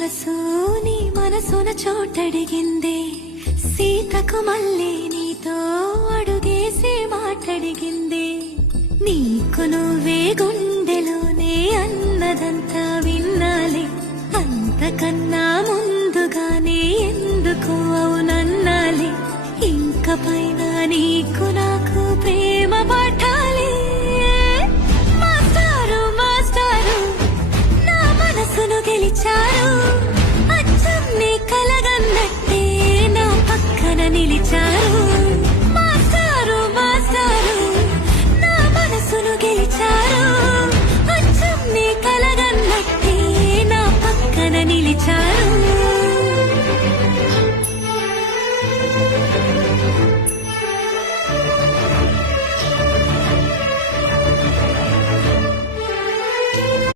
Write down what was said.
మనసు నీ మనసున చోటడిగిందే, సీతకు మళ్ళీ నీతో అడుగేసి మాటడిగిందే. నీకు నువ్వే గుండెలోనే అన్నదంతా విన్నాలే, అంతకన్నా ముందుగానే ఎందుకు అవునన్నాలే. ఇంక పైన నీకు నాకు ప్రేమ పాఠాలే. మాస్టారు మాస్టారు నా మనసును గెలిచారు, అచ్చం నీ కలగన్నట్టే నా పక్కన నిలిచారు.